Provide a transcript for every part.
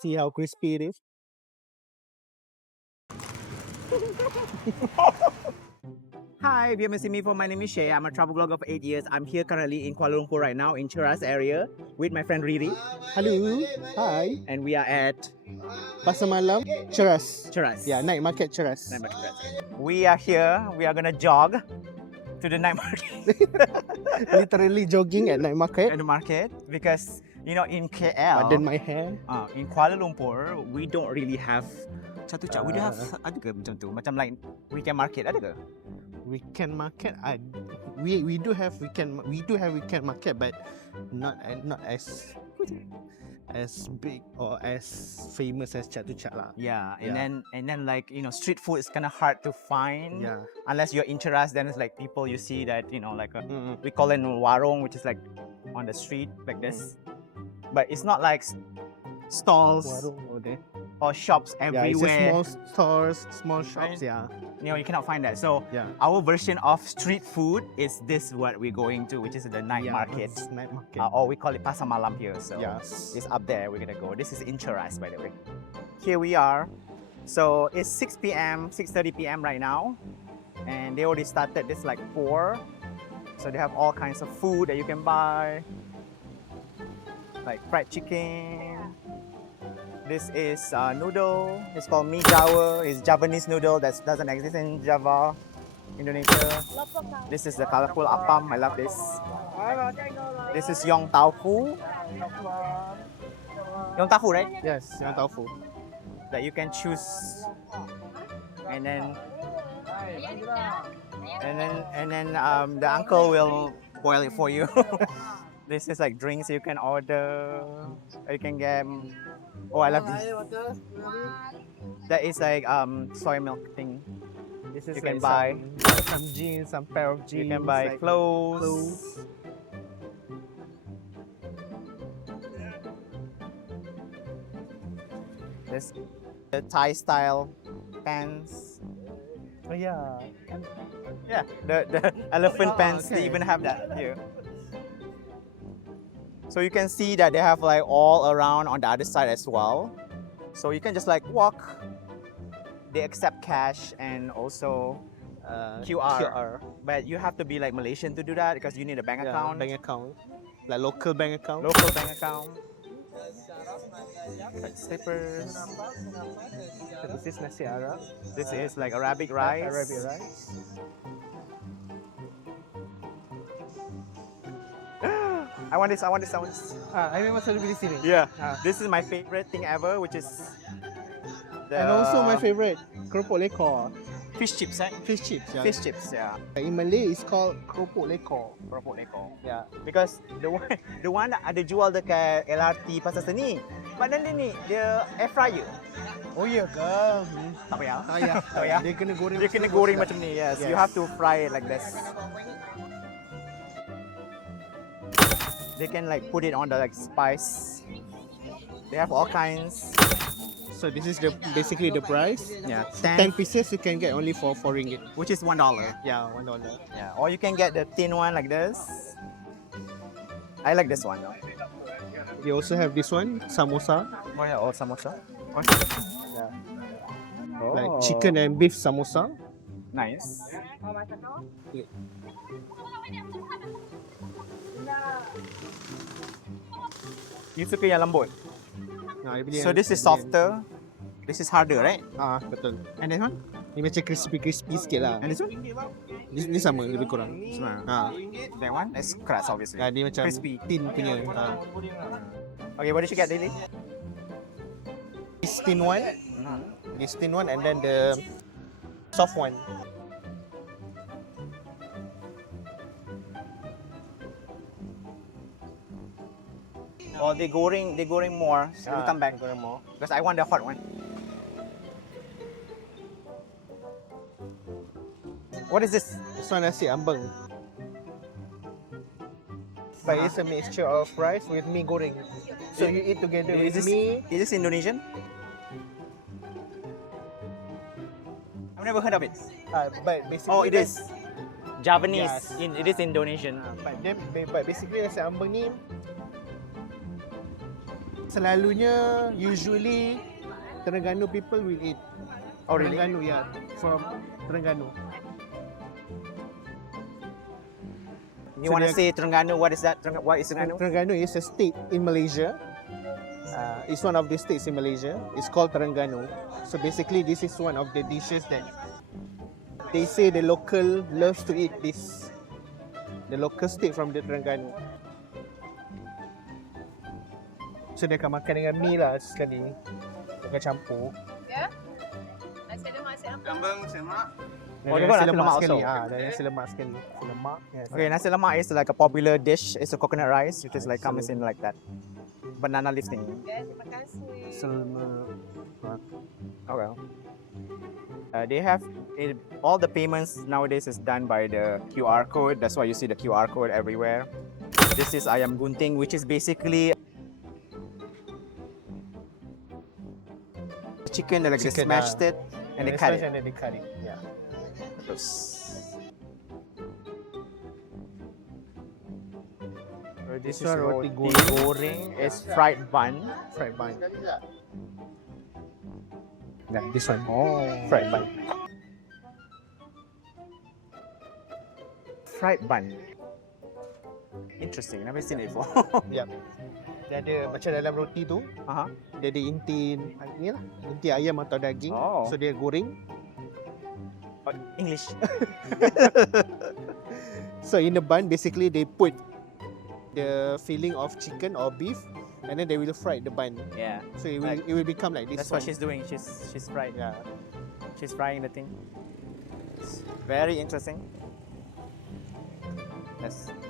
See how crispy it is? Hi, if you haven't seen me before, my name is Shay. I'm a travel blogger for 8 years. I'm here currently in Kuala Lumpur right now in Cheras area with my friend Riri. Hello. Hi. And we are at Pasar Malam, Cheras. Cheras. Yeah, night market Cheras. Night market. We are here. We are gonna jog to the night market. Literally jogging at night market. At the market because you know in KL, Pardon my hair. in Kuala Lumpur, we don't really have cucuk-cucuk. We don't have ada ke macam tu? Macam like weekend market ada ke? Weekend market, we do have weekend market, but not as big or as famous as cucuk-cucuk lah. Yeah, and then like you know street food is kind of hard to find. Yeah. Unless you're in Cheras, then it's like people you see that you know like we call it warung, which is like on the street like this, but it's not like stalls Warung there. or shops Yeah, it's everywhere. just small stores, small shops. Right. Yeah. You know you cannot find that. So Yeah. our version of street food is this what we're going to, which is the night market, it's night market. or we call it Pasar Malam here. So Yes. it's up there. We're gonna go. This is in Cheras, by the way. Here we are. So it's 6 p.m., 6:30 p.m. right now, and they already started this like 4. So they have all kinds of food that you can buy, like fried chicken. This is noodle. It's called mee jawa. It's Javanese noodle that doesn't exist in Java, Indonesia. This is the colorful apam. I love this. This is yong tau fu. Yong tau fu, right? Yes, yang tofu. That you can choose, and then the uncle will boil it for you. This is like drinks you can order. You can get. Oh, I love this. That is like soy milk thing. This is You can like buy. some jeans, some pair of jeans. You can buy like clothes. This the Thai style pants. Oh yeah. Yeah, the elephant pants. They okay. even have that here. So you can see that they have like all around on the other side as well. So you can just like walk. They accept cash and also QR. But you have to be like Malaysian to do that because you need a bank Yeah, account. bank account. Like local bank account. Local bank account. Like slippers. So this is nasi Arab. This is like Arabic rice. Arabic rice. I want this. I want this. I want this. I memang selalu beli sini. Yeah. Ah. This is my favorite thing ever, which is the And also my favorite, keropok lekor. fish chips, right? Fish chips. Yeah. Fish chips, yeah. In Malay, it's called keropok lekor. Keropok lekor. Yeah. Because the one that ada jual dekat LRT Pasar Seni. But then dia air fryer. Oh ya ke? Tak payah. Ah ya. Tak payah. Dia kena goreng. Dia kena goreng macam ni, yes. You have to fry it like this. They can like put it on the like spice. They have all kinds. So this is basically the price. Yeah, 10 pieces you can get only for 4 ringgit. which is $1. Yeah, $1. Yeah, or you can get the thin one like this. I like this one. We also have this one, samosa. Oh yeah, or samosa. Yeah. Oh. Like chicken and beef samosa. Nice. You suka yang lembut. So this is softer. This is harder, right? Ah, betul. And this one? Ni macam crispy sikit lah. And this one? Ni sama lebih kurang. Sama. Ah. That one is crust, obviously. Ah, dia macam Crispy. tin punya. Ah. Okay, what did you get, Lily? This thin one. This thin one and then the soft one. Or they goreng more. So we come back. Goreng more. Because I want the hot one. What is this? This one nasi ambeng. But it's a mixture of rice with mee goreng. So you eat together Is with this, mee. is this Indonesian? I've never heard of it. But basically, Oh, it is Javanese. Yes. It is Indonesian. But basically nasi ambeng ni Selalunya, usually, Terengganu people will eat. Oh, really? Terengganu, yeah, from Terengganu. You So want to they- say Terengganu? What is that? What is Terengganu? Terengganu is a state in Malaysia. It's one of the states in Malaysia. It's called Terengganu. So basically, this is one of the dishes that they say the local loves to eat this. The local state from the Terengganu. So dia akan makan dengan mi lah sekali. Dia akan campur. Ya. Nasi lemak siap. Kambing semak. Dan Oh, ada dia buat nasi nasi lemak lemak sekali. also. Dan nasi lemak sekali. Nasi lemak. Yes. Okay, nasi lemak is like a popular dish. It's a coconut rice, which is like comes in like that banana leaf thing. Ya, terima kasih. Selemak. Okay. They have all the payments nowadays is done by the QR code. That's why you see the QR code everywhere. This is ayam gunting, which is basically chicken. They like they Chicken, smashed it and they cut it. And then they cut it. Yeah. This This is one roti roti goreng. It's fried bun. Fried bun. Yeah, this one. Oh, Fried bun. fried bun. Interesting. Never seen it before. Yep. Dia ada macam dalam roti tu, Uh-huh. dia ada inti ni lah, inti ayam atau daging. Oh. So dia goreng. English. So in the bun, basically they put the filling of chicken or beef, and then they will fry the bun. Yeah. So it will become like this. That's what one. she's doing. She's fried. Yeah. She's frying the thing. It's very interesting. Yes. This one,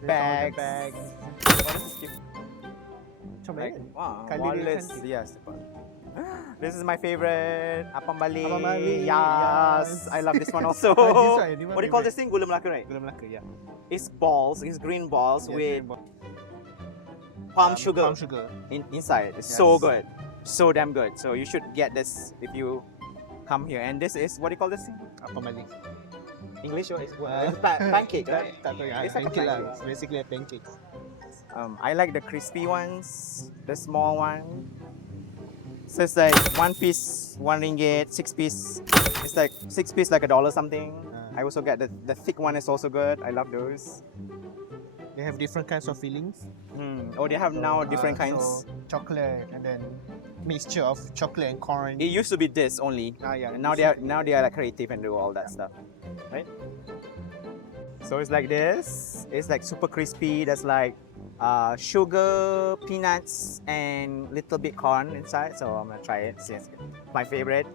the Bags. bags. What is this gift? Macam Like, mana? wow, Kali dia wallets. cantik. Yes. This is my favorite. Apam balik. Apam balik, Yes. yes. I love this one also. This one, this one What do you call favorite. this thing? Gula Melaka, right? Gula Melaka, yeah. It's balls. It's green balls Yes, with green palm sugar Palm sugar. inside. It's so Yes. good. So damn good. So you should get this if you come here. And this is, what do you call this thing? Apa balik? English or is pancake, right? Tak tahu ya. It's like a Pancake lah. pancake. It's basically a pancake. I like the crispy ones, the small one. So it's like 1 piece, 1 ringgit, 6 piece. It's like 6 piece, like $1 something. I also get the thick one is also good. I love those. They have different kinds of fillings. Oh, they have now different So, kinds. chocolate and then mixture of chocolate and corn. It used to be this only. Yeah. And now they are like creative and do all that stuff, right? So it's like this. It's like super crispy. There's like sugar, peanuts, and little bit corn inside. So I'm gonna try it. See, it's my favorite.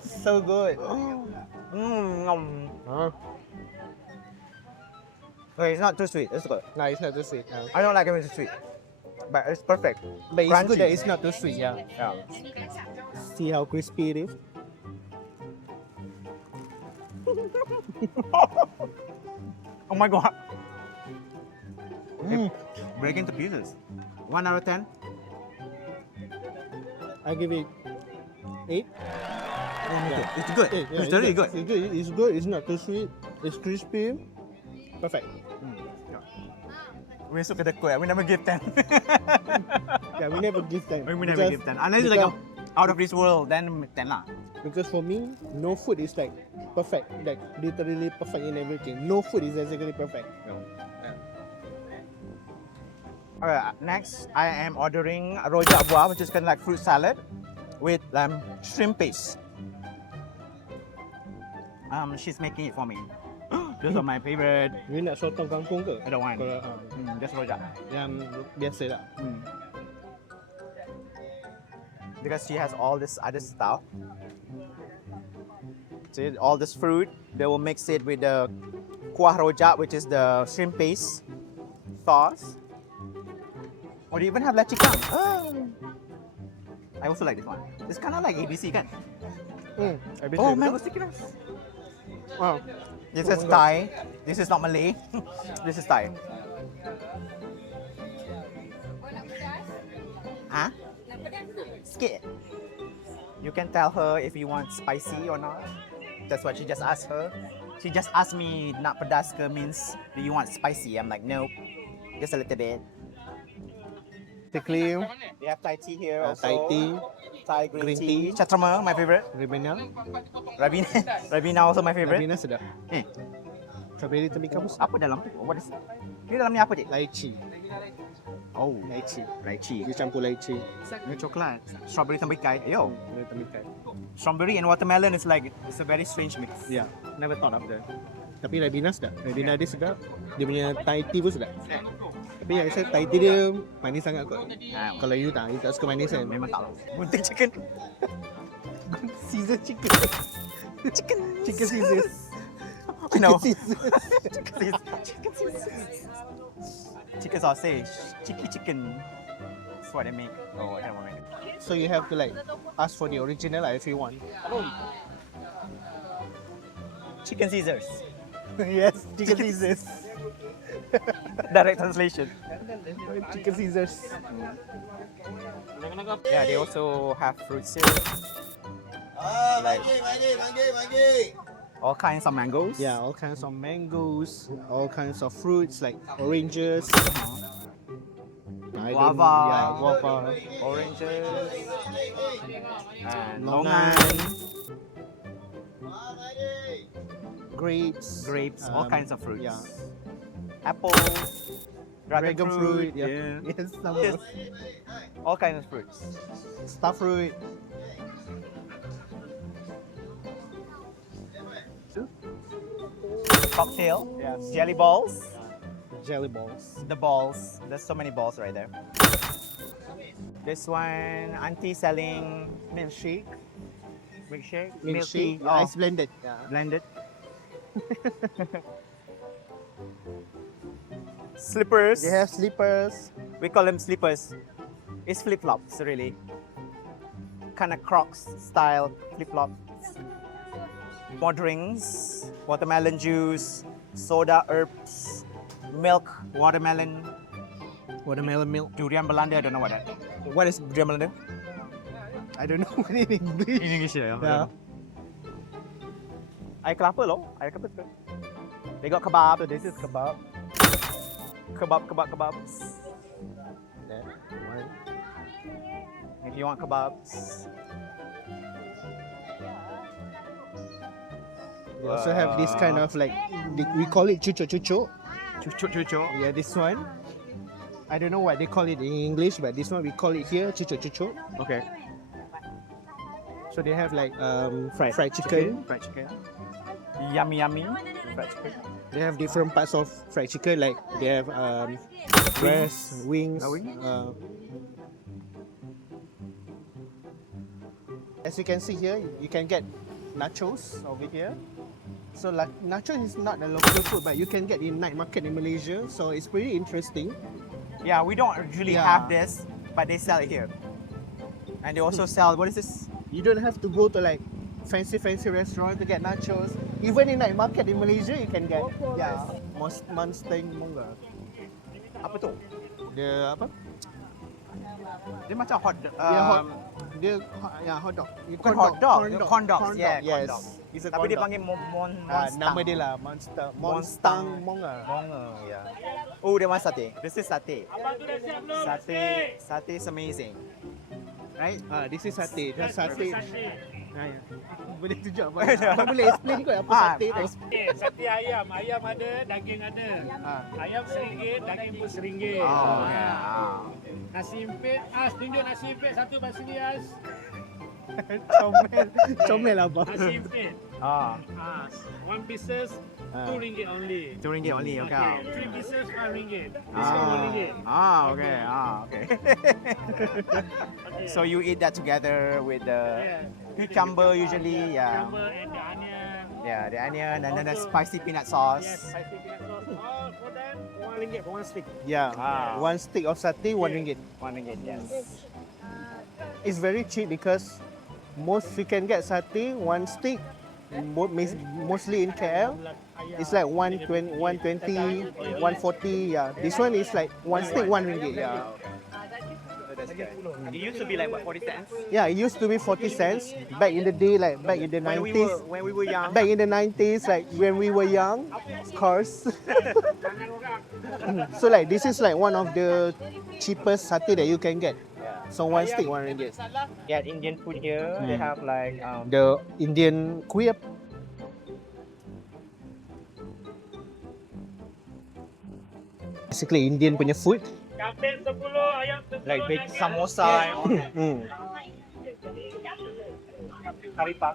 So good. Huh? Okay, it's not too sweet. It's good. No, it's not too sweet. I don't like it when it's sweet, but it's perfect. But it's good Crunchy. that it's not too sweet, yeah. Yeah. See how crispy it is? Oh my god. Break into pieces. 1 out of 10. I give it 8. It's good. It's really good. It's good. It's not too sweet. It's crispy. Perfect. We suka the quote. We never give 10. Yeah, we never give them. we never give 10. Unless it's like out of this world, then 10 lah. Because for me, no food is like perfect. Like literally perfect in everything. No food is exactly perfect. Alright, next I am ordering rojak buah, which is kind of like fruit salad with shrimp paste. She's making it for me. Those are my favorite. You nak sotong kangkung ke? I don't want. Kalau Just rojak. yang biasa lah. Because she has all this other stuff. So all this fruit, they will mix it with the kuah rojak, which is the shrimp paste sauce. Or they even have leche kang. I also like this one. It's kind of like ABC kan? Oh, mango sticky rice. Wow. This is Thai. This is not Malay. This is Thai. Huh? Sikit. You can tell her if you want spicy or not. That's what she just asked her. She just asked me, nak pedas ke means, do you want spicy? I'm like, nope. Just a little bit. Basically, They have Thai tea here also. Thai tea, Thai green, green tea. tea. Chatrama, my favorite. Ribena. Rabina, Rabina also my favorite. Ribena sedap. Eh, Strawberry tomato pun sedap. apa dalam tu? What is? Ni dalam ni apa je? Lychee. Oh, Lychee. lychee. Dia campur lychee. Ni coklat. Strawberry tembikai. Yo, Dia tomato. strawberry and watermelon is like it's a very strange mix. Yeah, never thought of that. Tapi Ribena sedap. Ribena dia sedap. Dia punya Thai tea pun sedap. Tapi yang saya Thai tea dia manis sangat kot. Kalau you tak suka manis kan? Memang tak. Gunting chicken. Caesar chicken. Chicken. Chicken Caesar. You know. Caesar. Chicken sausage. Chicken. That's what they make. Oh, I don't know. So you have to like ask for the original lah if you want. Chicken Caesars. Yes, chicken Caesars. Direct translation. Chicken Caesars. Yeah, they also have fruit syrup. Like all kinds of mangoes. Yeah, all kinds of mangoes, all kinds of fruits like oranges. Guava. Yeah, guava. Oranges. And Longan. longan. Grapes. Grapes. All kinds of fruits. Yeah. Apple. Dragon fruit. Yeah. Yeah. Yes, some Yes. All kinds of fruits. star fruit. Cocktail. Yes. Jelly balls. Jelly balls. The balls. There's so many balls right there. This one, auntie selling milkshake. Milkshake. Milk tea. Milkshake. Yeah, ice blended. Yeah. Blended. Slippers. They have slippers. We call them slippers. It's flip flops, really. Kind of Crocs style flip flops. More drinks, watermelon juice, soda herbs, milk, watermelon, Watermelon milk. durian Belanda. I don't know what that. What is durian Belanda? I don't know what in English. Indonesia. Yeah. Air kelapa loh. Air kelapa. They got kebab. So this is kebab. Kebab. That one. If you want kebabs. They also have this kind of like we call it cucuk-cucuk. Cucuk-cucuk. Yeah, this one. I don't know what they call it in English, but this one we call it here cucuk-cucuk. Okay. So they have like fried chicken. Fried chicken. Yummy. Fried chicken. They have different parts of fried chicken. Like they have breast, wings. Wings? As you can see here, you can get nachos over here. So like nachos is not a local food, but you can get in night market in Malaysia. So it's pretty interesting. Yeah, we don't usually Yeah. have this, but they sell it here. And they also sell, what is this? You don't have to go to like fancy restaurant to get nachos. Even in night market in Malaysia, you can get monsteng monga. Apa tu? Dia apa? Dia macam hot dog. Hot dog. Bukan hot dog. Corn dogs. Yeah, corn yes. dogs. It's a Tapi corn dia dog. panggil monstang. Nama dia lah monster. Monstang monga. Yeah. Oh, dia masak satay. This is satay. Satay is amazing. Right? This is satay. That's satay. Ya. Boleh tunjuk apa? Ya. Abang boleh explain kot apa satay tu? Sate ayam. Ayam ada, daging ada. Ayam RM1, daging pun RM1. Oh, yeah. Nasi impit. Tunjuk nasi impit satu kat sini, As. Comel abang. Nasi impit. One pieces, RM2 only. RM2 only, okay. Three pieces, RM5. Discount RM1. Okay. So you eat that together with the cucumber usually, yeah. Cucumber and the onion. Yeah, the onion and then the spicy peanut sauce. Yes, spicy peanut sauce. All for them, RM1 for one stick. Yeah. One stick of satay, RM1. $1, yes. It's very cheap because most you can get satay, one stick, mostly in KL. It's like 120, 140. Yeah. This one is like one stick, RM1. Yeah. It used to be like what, 40 cents? Yeah, it used to be 40 cents back in the day, like back in the 90s. When we were young. Back in the 90s, like when we were young, of course. So like this is like one of the cheapest satay that you can get. So one stick, RM1. Yeah, Indian food here. They have like The Indian kuep. Basically Indian punya food. Kapten 10, ayam 10. like big samosa. Mm. Karipap.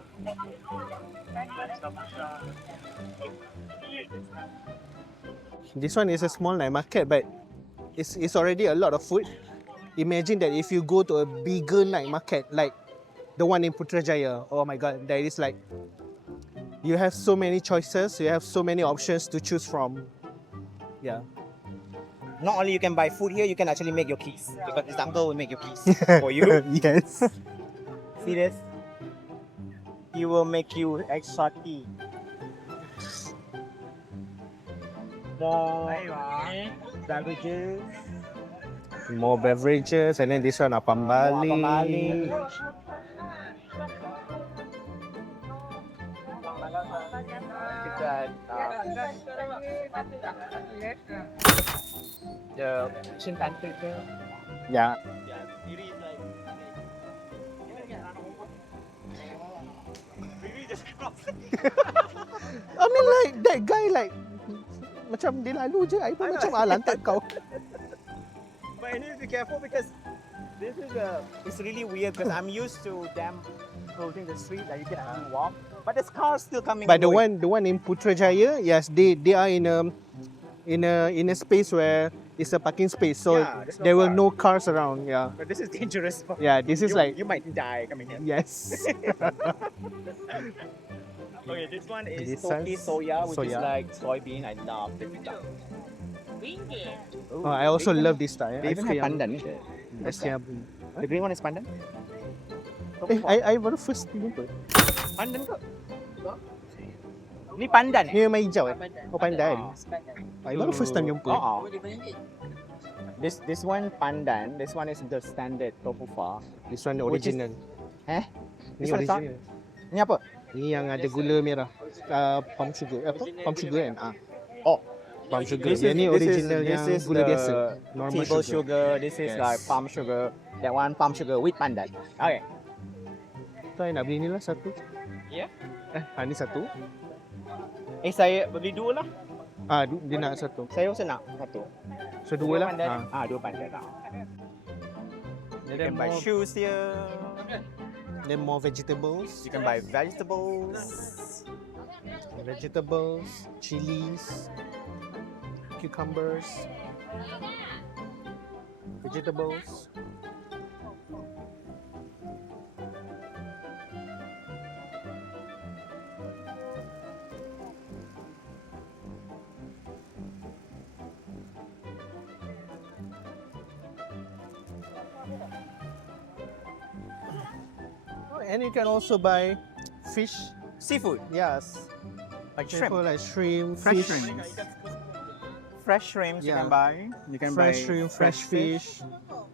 This one is a small night market, but it's already a lot of food. Imagine that if you go to a bigger night market like the one in Putrajaya, oh my god, there is like you have so many choices, you have so many options to choose from. Yeah. Not only you can buy food here, you can actually make your keys because this uncle will make your keys for you. Yes. See this? He will make you extra key. More beverages. More beverages, and then this one apam balik. Balik. The kitchen pantry there. Yeah. Riri is like, Riri just crossed. I mean like that guy like macam dia lalu je, I pun macam lantak kau. But you need to be careful because this is it's really weird because I'm used to them closing the street that you can actually walk, but there's cars still coming. But and going. the one in Putrajaya, yes, they are in a space where it's a parking space, so Yeah, there's no there will car. no cars around. Yeah, But this is dangerous. yeah, this is like you might die coming here. yes. Okay, this one is This totes one's soya, which is soya. like soybean. I love it. Oh, I also love this style. They even have pandan. What's that? The green one is pandan. I baru first jumpa. Pandan ke? Ni pandan. Ni memang hijau eh? Oh pandan. I baru first time jumpa. Oh. This one pandan. This one is the standard tofu pho. This one Which is- original. Ni This one is not- original. Ni apa? Ni yang ada gula merah. Palm sugar. Apa? Palm sugar kan? Oh. Palm sugar. Yang ni original yang gula biasa. Normal table sugar. sugar. This is Yes. like palm sugar. That one palm sugar with pandan. Okay. So, I nak beli ni lah satu. Ya. Ni satu. Saya beli dua lah. Dia nak satu. Saya also nak satu. So, dua lah. Pandan. Dua pandan. You can buy shoes here. Then more vegetables. You can buy vegetables. Vegetables, chilies, cucumbers, vegetables. And you can also buy fish. Seafood. Yes. Like shrimp. Like shrimp, Fresh fish. shrimp. Fresh shrimps you Yeah. can buy. You can Fresh buy shrimp, fresh fish.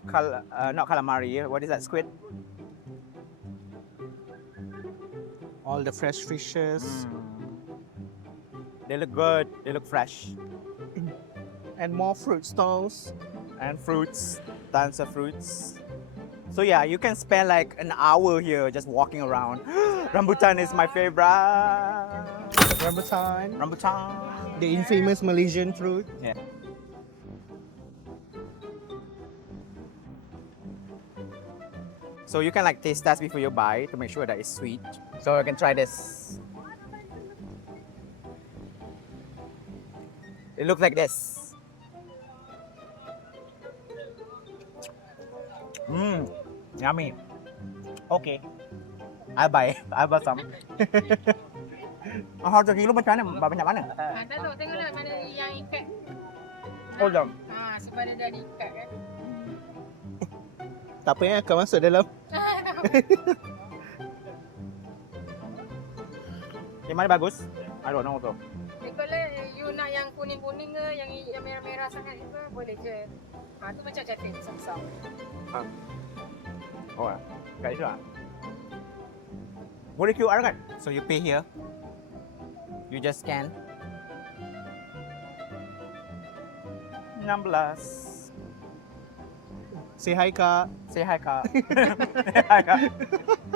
Not calamari. What is that? Squid. All the fresh fishes. They look good. They look fresh. And more fruit stalls. And fruits. Tons of fruits. So yeah, you can spend like an hour here just walking around. Rambutan is my favorite. Rambutan. Rambutan. The infamous Malaysian fruit. Yeah. So you can like taste test before you buy to make sure that it's sweet. So you can try this. It looks like this. Yummy. Okay. I buy some. Harga kilo macam mana? Banyak mana? Anda tu tengoklah mana yang ikat. Hold on. Sebab dia dah diikat kan. Tak apa akan masuk dalam. Yang mana bagus? I don't know tu. Kalau you nak yang kuning-kuning ke, yang merah-merah sangat itu boleh je. Tu macam cantik besar-besar. Oh, kat situ lah. Boleh QR kan? So you pay here. You just scan. 16. Say hi, Kak. Say hi, Kak. Hi, Kak.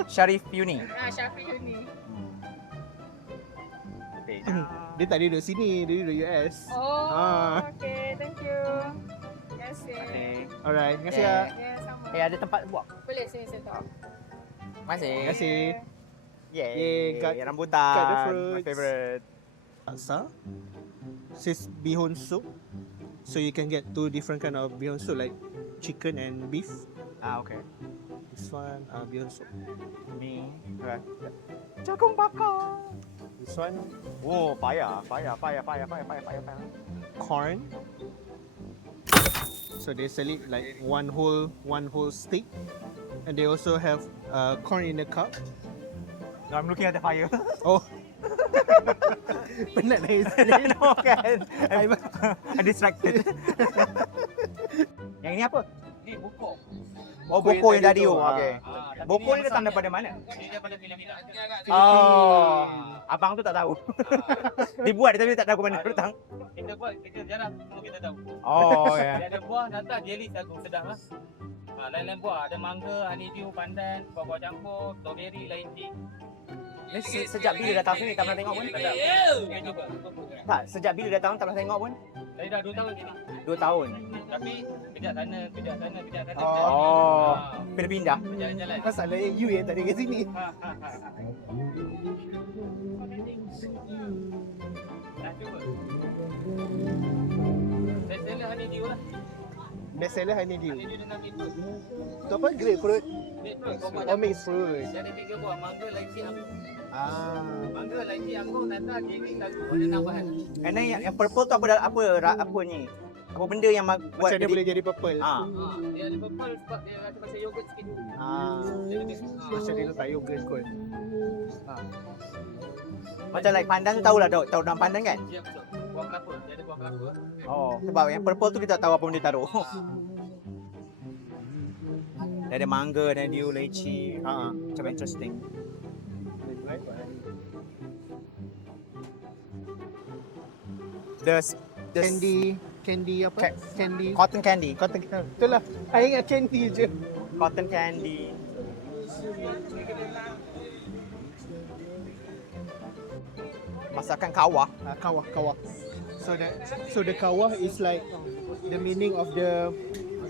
Sharif Uni. Syafiq ni. Okay. Dia tak duduk sini, dia duduk US. Oh, Ah. okay. Thank you. Terima kasih. Okay. Alright, terima kasih, Okay. Kak. Ya, sama. Ada tempat buat. Boleh sini saya tahu. Terima kasih. Terima kasih. Yay. Yay, cut- Rambutan. cut the My fruits. favorite. Laksa. This is bihun soup. So you can get two different kind of bihun soup like chicken and beef. Okay. This one bihun soup. Ni. Jagung bakar. This one Oh, payah. corn. So they sell it like one whole stick, and they also have corn in a cup. No, I'm looking at the fire. Oh, penat dah sini. No, kan? I'm distracted. Yang ini apa? Ni buku. Oh, Buku boko yang yang tadi tadi tu. tu. Okay. Boko ni datang daripada mana? Ini daripada Filipina. Oh, abang tu tak tahu. Dibuat tapi tak tahu ke mana datang. Kita buat, kita jarang kita tahu. Oh, ya. Dia ada buah, nata, jelly, jagung, sedap lah. Lain-lain buah, ada mangga, honeydew, pandan, buah-buah campur, strawberry, lychee. Ni sejak bila datang sini tak pernah tengok pun? Sedap. Okey juga. Tak, sejak bila datang tak pernah tengok pun? Saya dah 2 tahun sini. 2 tahun. Tapi kejap sana, kejap sana, kejap sana. Oh, pindah-pindah. Jalan-jalan. Masalahnya you yang tak ada kat sini. Nak cuba? Saya seller honeydew lah. Best seller honeydew. Honeydew dengan beetroot. Tu apa? Grapefruit. Beetroot, buah Oh, mixed fruit. Dia ada 3 buah, mangga, lychee, anggur. Ah. Mangga, lychee, anggur, nata, jelly, jagung. Ada 6 bahan. And then yang purple tu apa ni? Apa benda yang buat Macam dia boleh jadi purple. Ah. Dia ada purple sebab dia rasa macam yogurt sikit. Ah. Macam dia letak yogurt kot. Macam like pandan tu tahulah tahu dalam pandan kan? Ya betul. Buah kelapa, dia ada buah kelapa. Oh, sebab yang purple tu kita tak tahu apa benda taruh. Dia ada mangga, ada dia lychee. Macam interesting. The Candy apa? Candy. cotton candy. Cotton candy. Itulah. Saya ingat candy je. Cotton candy. Masakan kawah. Kawah. So the kawah is like the meaning of the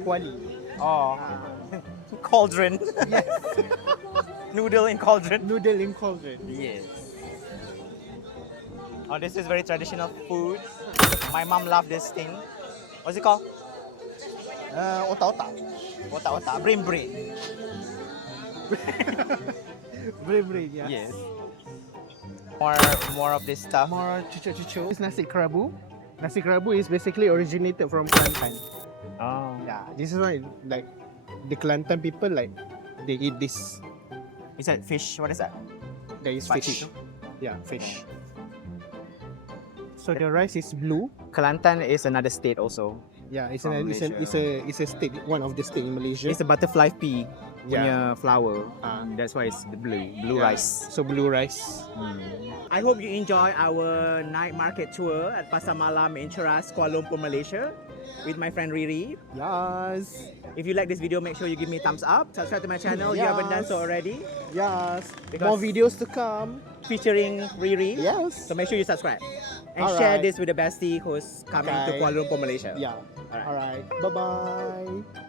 kuali. Oh. Cauldron. Yes. Noodle in cauldron. Noodle in cauldron. Yes. Oh, this is very traditional food. My mom loved this thing. What's it called? Otak-otak. Otak-otak. Brain brain. Brain, yeah. Yes. More of this stuff. More cucuk-cucuk. This nasi kerabu. Nasi kerabu is basically originated from Kelantan. Oh. Yeah, this is why like the Kelantan people like they eat this. Is that fish? What is that? There is Pakcik fish. Yeah, fish. So the rice is blue. Kelantan is another state also. Yeah, it's From it's a state, one of the state in Malaysia. It's a butterfly pea Yeah. punya flower. Ah. That's why it's the blue Yeah. rice. So blue rice. I hope you enjoy our night market tour at Pasar Malam in Cheras, Kuala Lumpur, Malaysia with my friend Riri. Yes. If you like this video, make sure you give me a thumbs up. Subscribe to my channel if you haven't done so already. Yes. Because- More videos to come. Featuring Riri. Yes. So make sure you subscribe. And share Alright. this with the bestie who's coming to Okay. Kuala Lumpur, Malaysia. Yeah. Alright. Alright. Bye-bye.